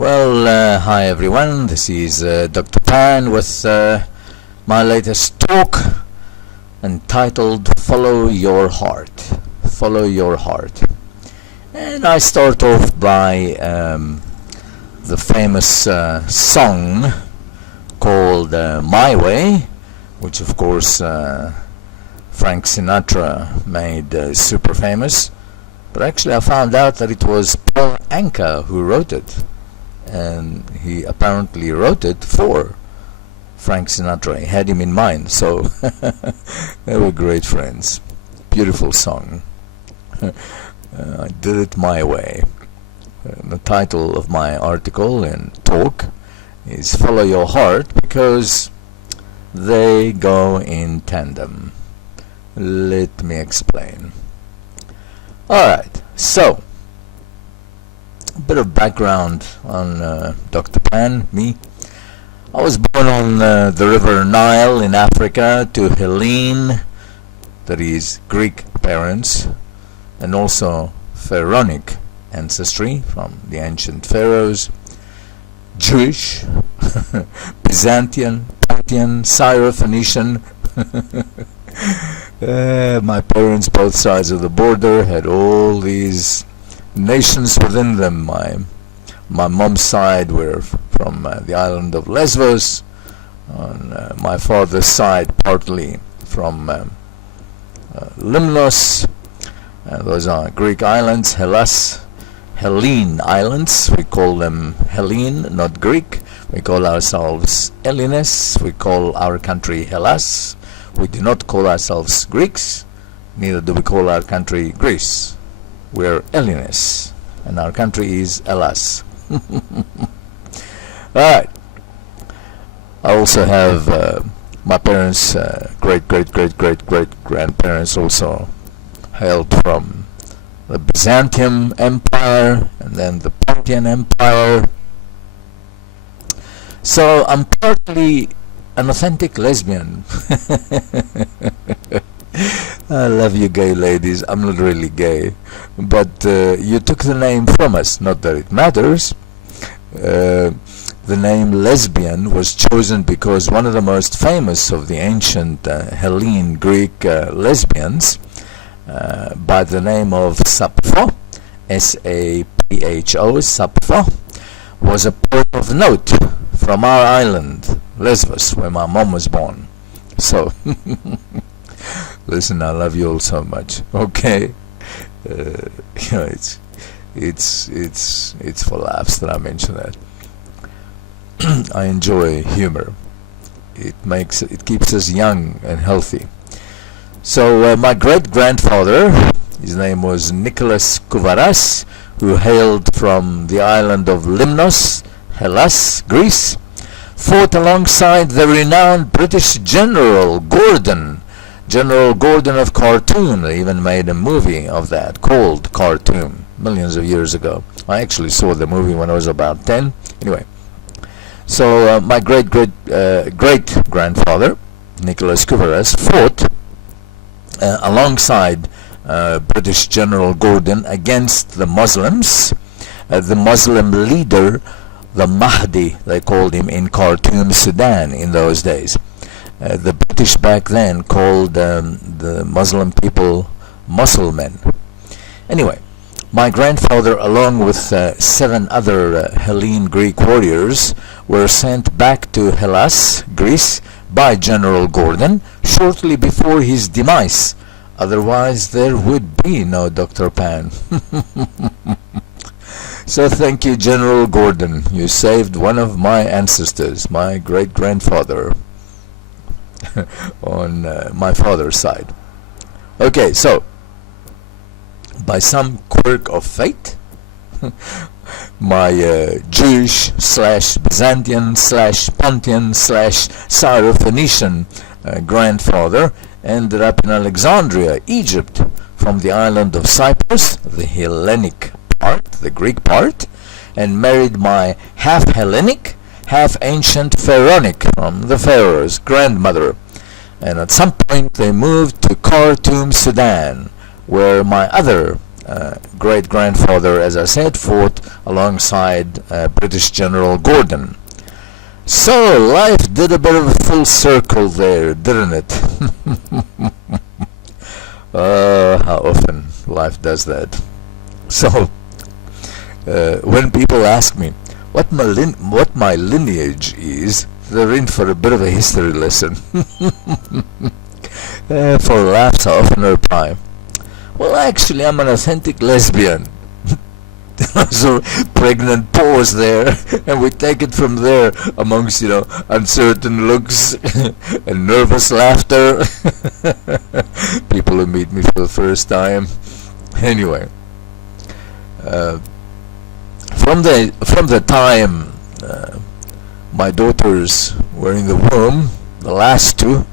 Hi everyone, this is Dr. Pan with my latest talk entitled Follow Your Heart. Follow Your Heart. And I start off by the famous song called My Way, which of course Frank Sinatra made super famous. But actually I found out that it was Paul Anka who wrote it. And he apparently wrote it for Frank Sinatra. He had him in mind, so they were great friends. Beautiful song. I did it my way. The title of my article and talk is Follow Your Heart, because they go in tandem. Let me explain. Alright, so a bit of background on Dr. Pan, me. I was born on the river Nile in Africa to Hellene, that is Greek parents, and also Pharaonic ancestry from the ancient pharaohs, Jewish, Byzantine, Parthian, Syro-Phoenician. My parents, both sides of the border, had all these nations within them. My mom's side were from the island of Lesbos, on my father's side partly from Limnos. Those are Greek islands, Hellas, Hellene islands. We call them Hellene, not Greek. We call ourselves Hellenes. We call our country Hellas. We do not call ourselves Greeks, neither do we call our country Greece. We're Hellenes, and our country is Hellas. Alright. I also have my parents, great-great-great-great-great-grandparents also hailed from the Byzantium Empire and then the Parthian Empire. So I'm partly an authentic lesbian. I love you gay ladies. I'm not really gay, but you took the name from us. Not that it matters. The name lesbian was chosen because one of the most famous of the ancient Hellene Greek lesbians, by the name of Sappho, S-A-P-H-O, Sappho, was a poet of note from our island, Lesbos, where my mom was born. So listen, I love you all so much. Okay, it's for laughs that I mention that. I enjoy humor. It keeps us young and healthy. So my great grandfather, his name was Nicholas Kouvaras, who hailed from the island of Limnos, Hellas, Greece, fought alongside the renowned British General Gordon. General Gordon of Khartoum. They even made a movie of that called Khartoum millions of years ago. I actually saw the movie when I was about 10. Anyway, so my great-great-grandfather, Nicholas Kouvaras, fought alongside British General Gordon against the Muslims. The Muslim leader, the Mahdi, they called him, in Khartoum, Sudan in those days. The British back then called the Muslim people Muslimen. Anyway, my grandfather, along with 7 other Hellene Greek warriors, were sent back to Hellas, Greece, by General Gordon shortly before his demise. Otherwise, there would be no Dr. Pan. So thank you, General Gordon. You saved one of my ancestors, my great-grandfather, on my father's side. Okay, so by some quirk of fate, my Jewish / Byzantine / Pontian / Syro-Phoenician grandfather ended up in Alexandria, Egypt, from the island of Cyprus, the Hellenic part, the Greek part, and married my half Hellenic, half ancient Pharaonic from the Pharaoh's grandmother. And at some point they moved to Khartoum, Sudan, where my other great-grandfather, as I said, fought alongside British General Gordon. So life did a bit of a full circle there, didn't it? How often life does that. So when people ask me what my lineage is, they're in for a bit of a history lesson. For laughs, I often reply, well, actually, I'm an authentic lesbian. So pregnant pause there, and we take it from there amongst, uncertain looks and nervous laughter. People who meet me for the first time. Anyway, from the time my daughters were in the womb, the last two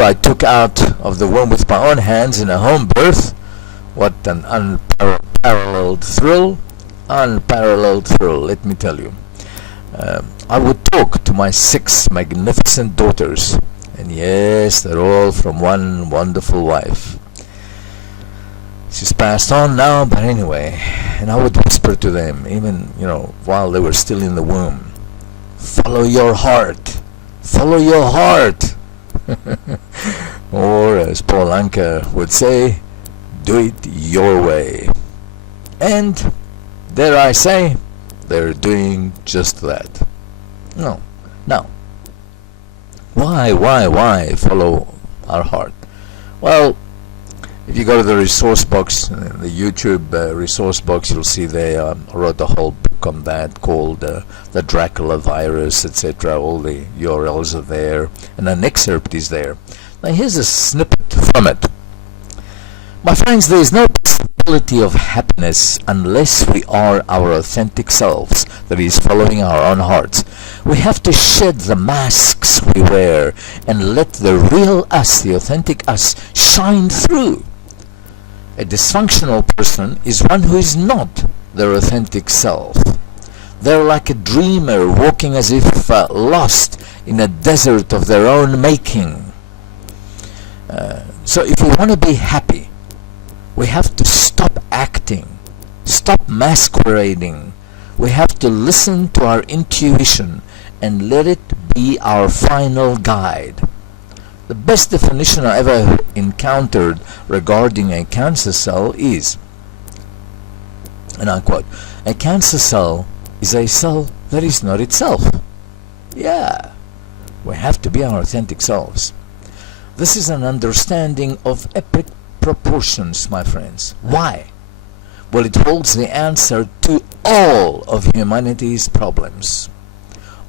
I took out of the womb with my own hands in a home birth. What an unparalleled thrill, let me tell you. I would talk to my 6 magnificent daughters, and yes, they're all from one wonderful wife. She's passed on now, but anyway, and I would whisper to them, even, while they were still in the womb, follow your heart, follow your heart. Or, as Paul Anka would say, do it your way. And, dare I say, they're doing just that. No. Now, why follow our heart? Well, if you go to the resource box, the YouTube resource box, you'll see they wrote a whole book on that called the Dracula virus, etc. All the URLs are there, and an excerpt is there. Now here's a snippet from it. My friends, there is no possibility of happiness unless we are our authentic selves, that is, following our own hearts. We have to shed the masks we wear and let the real us, the authentic us, shine through. A dysfunctional person is one who is not their authentic self. They're like a dreamer walking as if lost in a desert of their own making. So if we want to be happy, we have to stop acting, stop masquerading. We have to listen to our intuition and let it be our final guide. The best definition I ever encountered regarding a cancer cell is, and I quote, a cancer cell is a cell that is not itself. Yeah, we have to be our authentic selves. This is an understanding of epic proportions, my friends. Why? Well, it holds the answer to all of humanity's problems.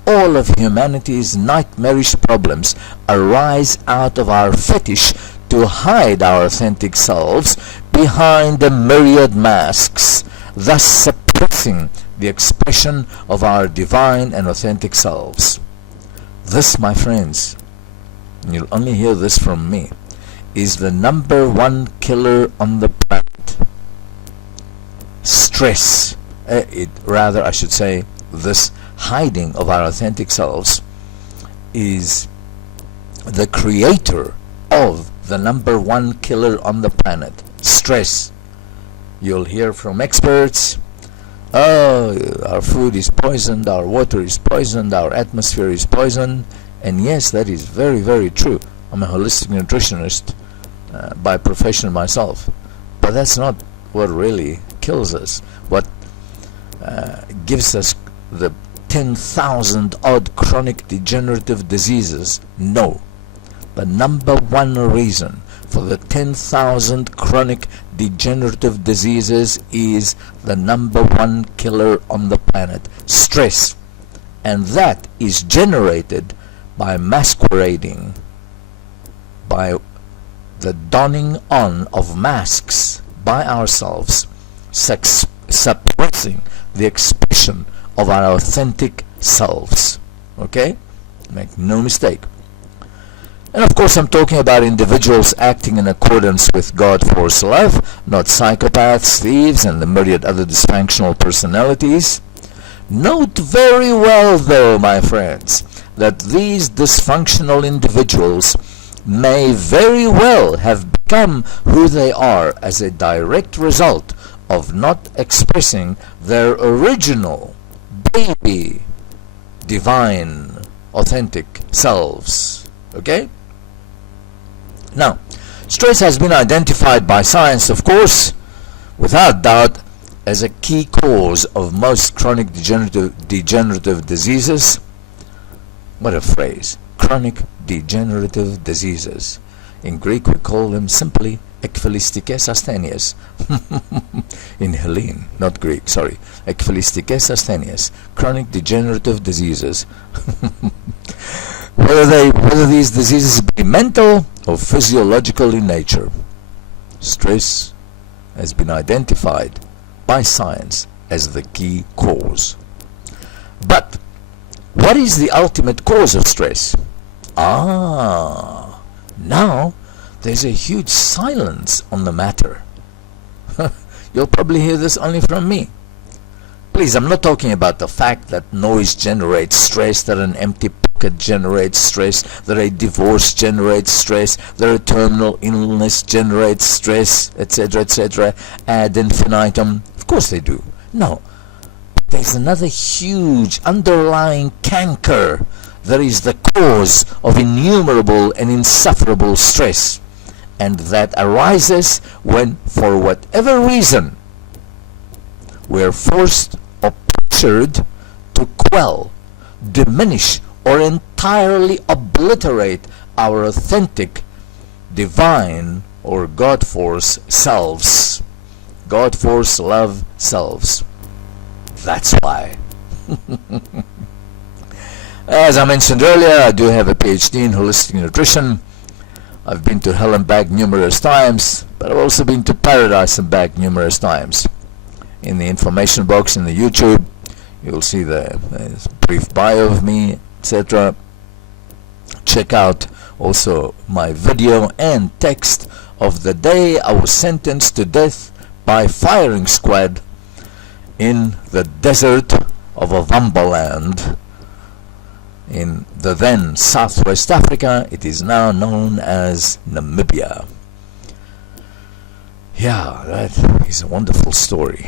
All of humanity's nightmarish problems arise out of our fetish to hide our authentic selves behind the myriad masks, thus suppressing the expression of our divine and authentic selves. This, my friends, and you'll only hear this from me, is the #1 killer on the planet. Stress. I should say, this hiding of our authentic selves is the creator of the #1 killer on the planet. Stress. You'll hear from experts, oh, our food is poisoned, our water is poisoned, our atmosphere is poisoned. And yes, that is very, very true. I'm a holistic nutritionist by profession myself. But that's not what really kills us. What gives us the 10,000 odd chronic degenerative diseases? No. The #1 reason for the 10,000 chronic degenerative diseases is the #1 killer on the planet, stress. And that is generated by masquerading, by the donning on of masks by ourselves, suppressing the expression of our authentic selves. Okay? Make no mistake. And of course I'm talking about individuals acting in accordance with God-force love, not psychopaths, thieves, and the myriad other dysfunctional personalities. Note very well, though, my friends, that these dysfunctional individuals may very well have become who they are as a direct result of not expressing their original, baby, divine, authentic selves. Okay? Now, stress has been identified by science, of course, without doubt, as a key cause of most chronic degenerative diseases. What a phrase. Chronic degenerative diseases. In Greek we call them simply ekphilistikes asthenias. In Hellene, not Greek, sorry. Ekphilistikes asthenias. Chronic degenerative diseases. Whether these diseases be mental or physiological in nature, stress has been identified by science as the key cause. But what is the ultimate cause of stress? Now there's a huge silence on the matter. You'll probably hear this only from me. Please, I'm not talking about the fact that noise generates stress, that an empty pocket generates stress, that a divorce generates stress, that a terminal illness generates stress, etc., ad infinitum. Of course they do. No. There's another huge underlying canker that is the cause of innumerable and insufferable stress, and that arises when, for whatever reason, we're forced or pressured to quell, diminish, or entirely obliterate our authentic, divine, or God-force selves. God-force love selves. That's why. As I mentioned earlier, I do have a PhD in holistic nutrition. I've been to hell and back numerous times, but I've also been to paradise and back numerous times. In the information box in the YouTube, you'll see the brief bio of me, etc. Check out also my video and text of the day I was sentenced to death by firing squad in the desert of Ovambaland in the then Southwest Africa. It is now known as Namibia. Yeah, that is a wonderful story.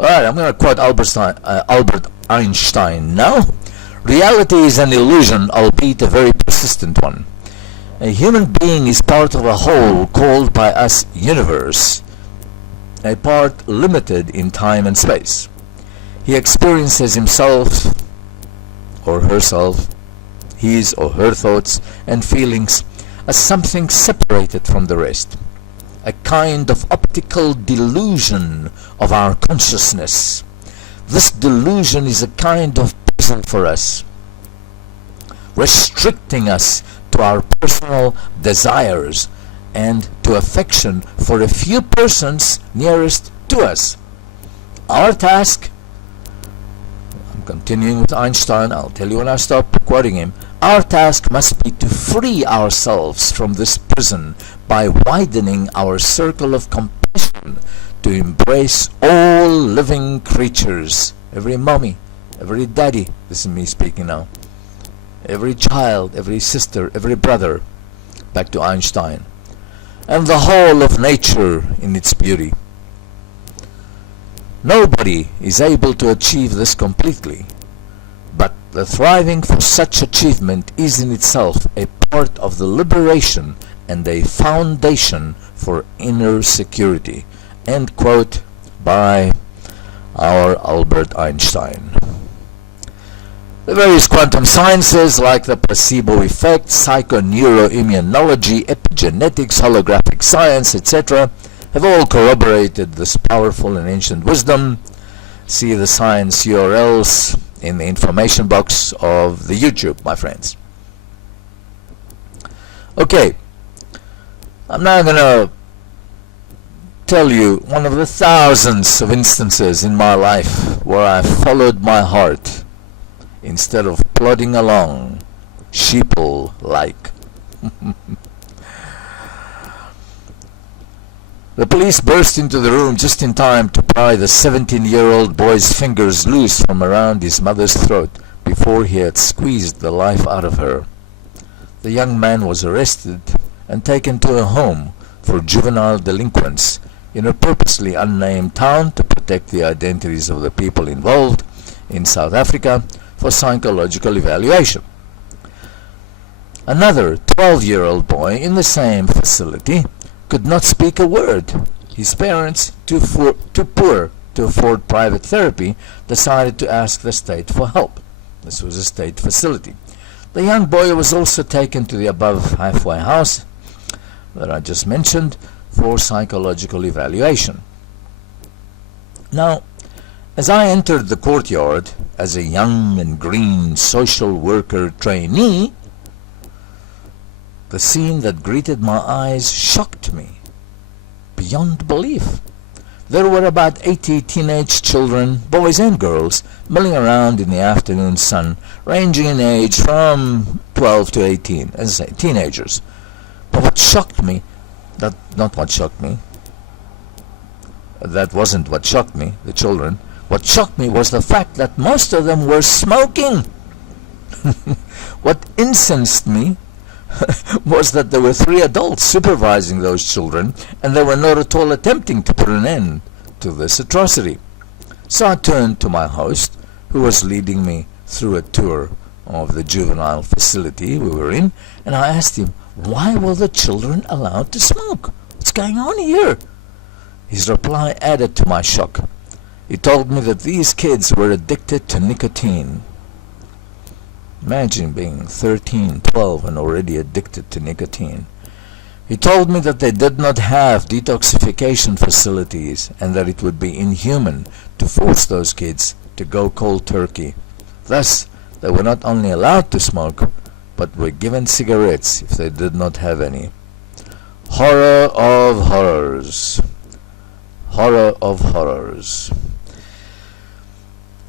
Alright, I'm going to quote Albert Einstein now. Reality is an illusion, albeit a very persistent one. A human being is part of a whole called by us universe, a part limited in time and space. He experiences himself or herself, his or her thoughts and feelings, as something separated from the rest, a kind of optical delusion of our consciousness. This delusion is a kind of prison for us, restricting us to our personal desires and to affection for a few persons nearest to us. Our task, I'm continuing with Einstein, I'll tell you when I stop quoting him, our task must be to free ourselves from this prison by widening our circle of compassion to embrace all living creatures, every mommy, every daddy, this is me speaking now, every child, every sister, every brother, back to Einstein, and the whole of nature in its beauty. Nobody is able to achieve this completely, but the thriving for such achievement is in itself a part of the liberation and a foundation for inner security. End quote by our Albert Einstein. The various quantum sciences like the placebo effect, psychoneuroimmunology, epigenetics, holographic science, etc. have all corroborated this powerful and ancient wisdom. See the science URLs in the information box of the YouTube, my friends. Okay, I'm now going to tell you one of the thousands of instances in my life where I followed my heart instead of plodding along, sheeple-like. The police burst into the room just in time to pry the 17-year-old boy's fingers loose from around his mother's throat before he had squeezed the life out of her. The young man was arrested and taken to a home for juvenile delinquents in a purposely unnamed town to protect the identities of the people involved in South Africa for psychological evaluation. Another 12-year-old boy in the same facility could not speak a word. His parents, too poor to afford private therapy, decided to ask the state for help. This was a state facility. The young boy was also taken to the above halfway house that I just mentioned for psychological evaluation. Now, as I entered the courtyard as a young and green social worker trainee, the scene that greeted my eyes shocked me beyond belief. There were about 80 teenage children, boys and girls, milling around in the afternoon sun, ranging in age from 12 to 18, as I say, teenagers. But what shocked me, that wasn't what shocked me, the children. What shocked me was the fact that most of them were smoking. What incensed me was that there were 3 adults supervising those children, and they were not at all attempting to put an end to this atrocity. So I turned to my host, who was leading me through a tour of the juvenile facility we were in, and I asked him, why were the children allowed to smoke? What's going on here? His reply added to my shock. He told me that these kids were addicted to nicotine. Imagine being 13, 12 and already addicted to nicotine. He told me that they did not have detoxification facilities and that it would be inhuman to force those kids to go cold turkey. Thus, they were not only allowed to smoke, but were given cigarettes if they did not have any. Horror of horrors. Horror of horrors.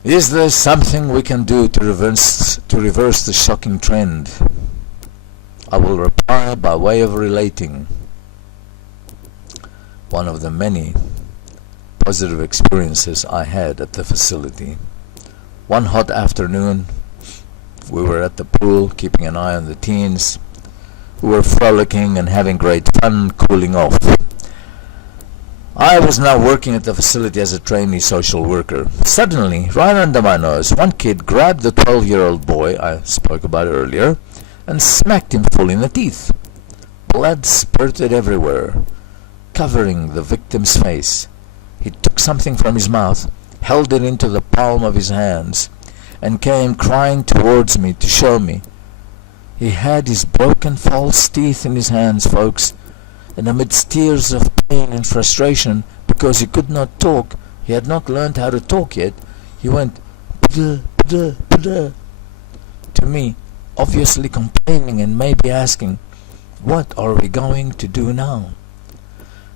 Is there something we can do to reverse the shocking trend? I will reply by way of relating one of the many positive experiences I had at the facility. One hot afternoon, we were at the pool, keeping an eye on the teens, who were frolicking and having great fun cooling off. I was now working at the facility as a trainee social worker. Suddenly, right under my nose, one kid grabbed the 12-year-old boy I spoke about earlier and smacked him full in the teeth. Blood spurted everywhere, covering the victim's face. He took something from his mouth, held it into the palm of his hands, and came crying towards me to show me. He had his broken false teeth in his hands, folks, and amidst tears of pain and frustration, because he could not talk, he had not learned how to talk yet, he went "Bda, bda, bda," to me, obviously complaining and maybe asking, what are we going to do now?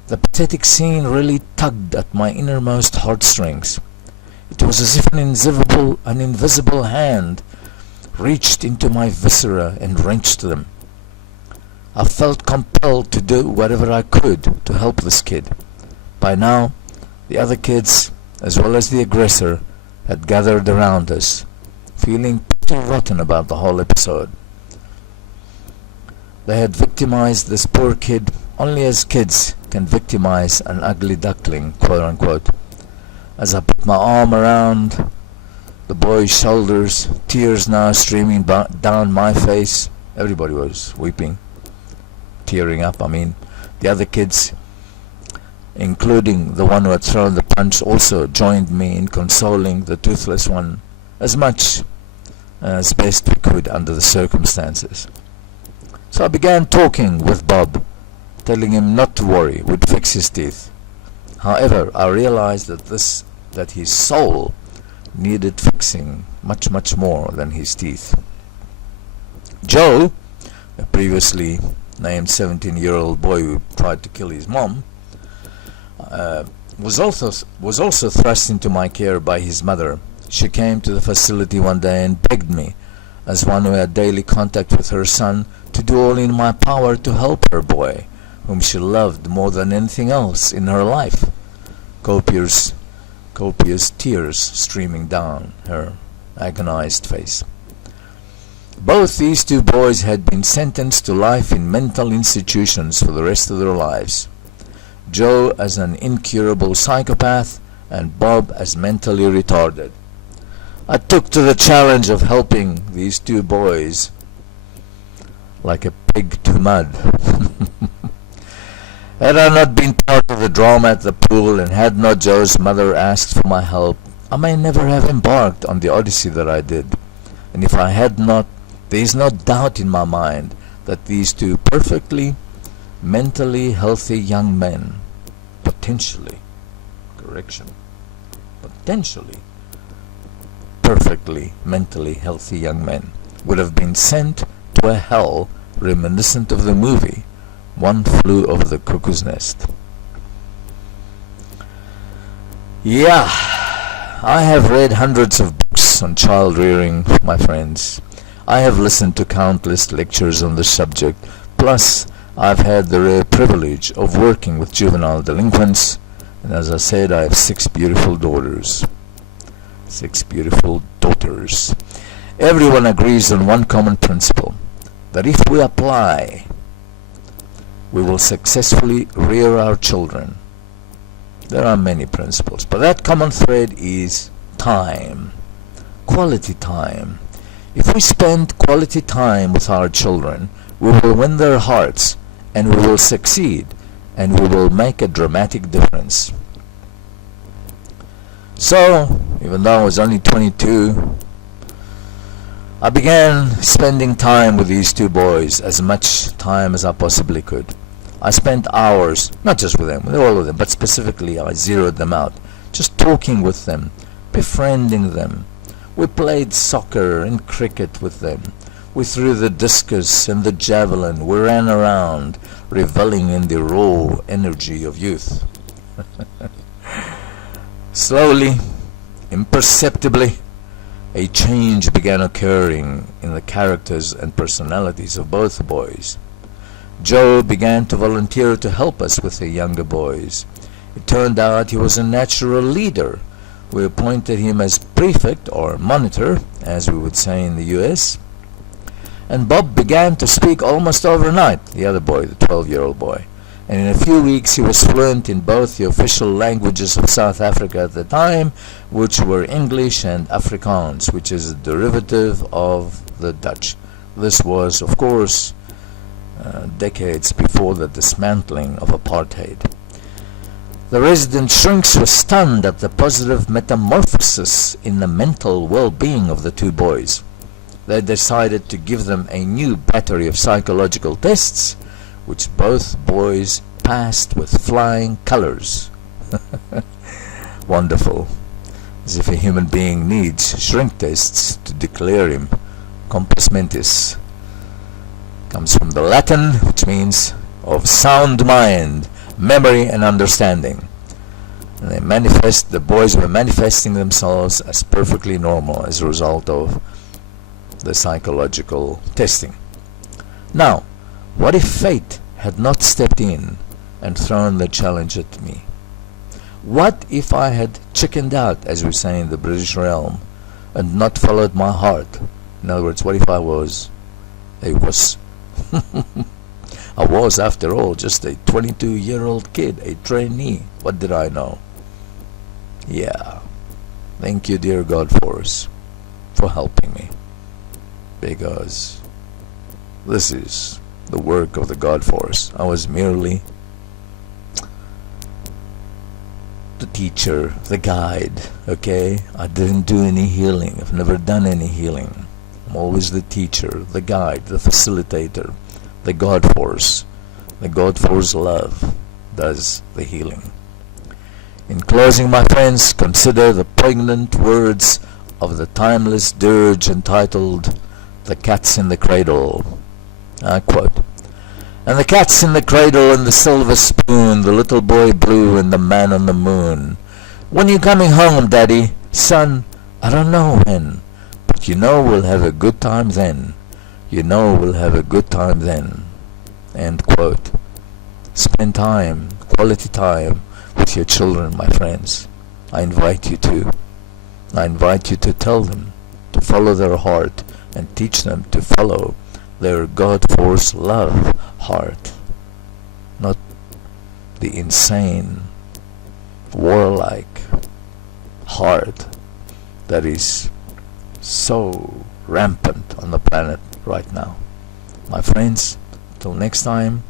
The pathetic scene really tugged at my innermost heartstrings. It was as if an invisible hand reached into my viscera and wrenched them. I felt compelled to do whatever I could to help this kid. By now, the other kids, as well as the aggressor, had gathered around us, feeling pretty rotten about the whole episode. They had victimized this poor kid only as kids can victimize an ugly duckling, quote unquote. As I put my arm around the boy's shoulders, tears now streaming down my face, everybody was weeping. Tearing up, the other kids, including the one who had thrown the punch, also joined me in consoling the toothless one as much as best we could under the circumstances. So I began talking with Bob, telling him not to worry, we'd fix his teeth. However, I realized that his soul needed fixing much, much more than his teeth. Joe, a previously named 17-year-old boy who tried to kill his mom, was also thrust into my care by his mother. She came to the facility one day and begged me, as one who had daily contact with her son, to do all in my power to help her boy, whom she loved more than anything else in her life. Copious tears streaming down her agonized face. Both these two boys had been sentenced to life in mental institutions for the rest of their lives. Joe as an incurable psychopath and Bob as mentally retarded. I took to the challenge of helping these two boys like a pig to mud. Had I not been part of the drama at the pool, and had not Joe's mother asked for my help, I may never have embarked on the odyssey that I did. And if I had not, there is no doubt in my mind that these two perfectly mentally healthy young men, potentially perfectly mentally healthy young men, would have been sent to a hell reminiscent of the movie One Flew Over the Cuckoo's Nest. Yeah, I have read hundreds of books on child rearing, my friends. I have listened to countless lectures on the subject, plus I've had the rare privilege of working with juvenile delinquents, and as I said, I have 6 beautiful daughters. 6 beautiful daughters. Everyone agrees on one common principle, that if we apply, we will successfully rear our children. There are many principles, but that common thread is time. Quality time. If we spend quality time with our children, we will win their hearts, and we will succeed, and we will make a dramatic difference. So, even though I was only 22, I began spending time with these two boys, as much time as I possibly could. I spent hours, not just with them, with all of them, but specifically I zeroed them out, just talking with them, befriending them. We played soccer and cricket with them. We threw the discus and the javelin. We ran around, reveling in the raw energy of youth. Slowly, imperceptibly, a change began occurring in the characters and personalities of both the boys. Joe began to volunteer to help us with the younger boys. It turned out he was a natural leader. We appointed him as prefect, or monitor, as we would say in the US. And Bob began to speak almost overnight, the other boy, the 12-year-old boy. And in a few weeks he was fluent in both the official languages of South Africa at the time, which were English and Afrikaans, which is a derivative of the Dutch. This was, of course, decades before the dismantling of apartheid. The resident shrinks were stunned at the positive metamorphosis in the mental well-being of the two boys. They decided to give them a new battery of psychological tests, which both boys passed with flying colors. Wonderful. As if a human being needs shrink tests to declare him compos mentis. Comes from the Latin, which means of sound mind, memory and understanding. And the boys were manifesting themselves as perfectly normal as a result of the psychological testing. Now, what if fate had not stepped in and thrown the challenge at me? What if I had chickened out, as we say in the British realm, and not followed my heart? In other words, what if I was a wuss? I was, after all, just a 22-year-old kid, a trainee. What did I know? Yeah. Thank you, dear God Force, for helping me. Because this is the work of the God Force. I was merely the teacher, the guide, okay? I didn't do any healing. I've never done any healing. I'm always the teacher, the guide, the facilitator, the God Force. The God Force love does the healing. In closing, my friends, consider the poignant words of the timeless dirge entitled "The Cat's in the Cradle." I quote, "And the cat's in the cradle and the silver spoon, the little boy blue and the man on the moon. When you coming home, Daddy? Son, I don't know when. But you know we'll have a good time then. You know we'll have a good time then." End quote. Spend time, quality time, with your children, my friends. I invite you to. I invite you to tell them to follow their heart, and teach them to follow their God-force love heart, not the insane, warlike heart that is so rampant on the planet right now. My friends, till next time,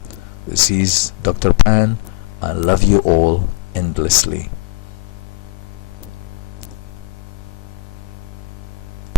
this is Dr. Pan. I love you all endlessly.